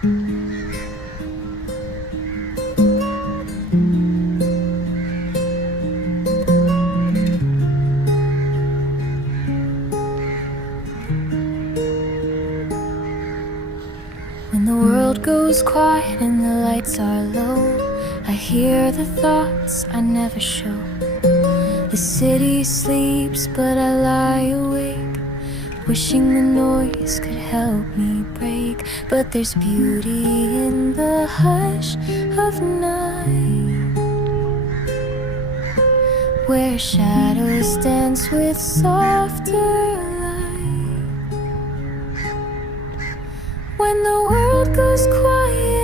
When the world goes quiet and the lights are low, I hear the thoughts I never show. The city sleeps, but I lie awake, wishing the noise could help me break. But there's beauty in the hush of night, where shadows dance with softer light. When the world goes quiet